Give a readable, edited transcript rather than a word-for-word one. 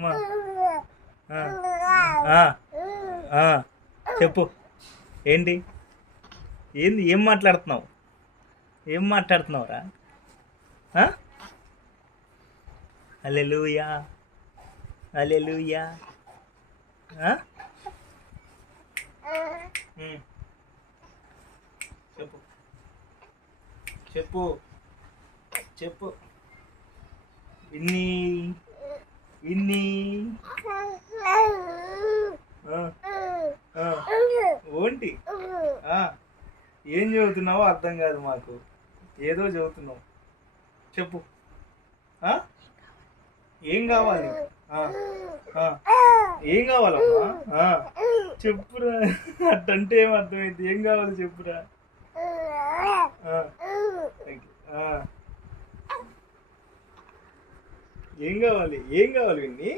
అమ్మా ఆ, ఆ, ఆ, చెప్పు ఏంటి ఏంది ఏం మాట్లాడుతున్నావురా? హల్లెలూయా హల్లెలూయా. ఆ? ఉమ్, చెప్పు చెప్పు చెప్పు ఇన్ని ఇన్ని ఆ, ఆ, ఏంటి ఆ, ఏం చదువుతున్నావో అర్థం కాదు మాకు, ఏదో చదువుతున్నావు. చెప్పు ఆ? ఏం కావాలి? ఆ, ఆ, ఏం కావాలమ్మా? ఆ, చెప్పురా. అట్టంటే ఏం అర్థమైంది? ఏం కావాలి చెప్పురా. ఆ, థాంక్ యూ. ఆ, ఏం కావాలి విన్ని?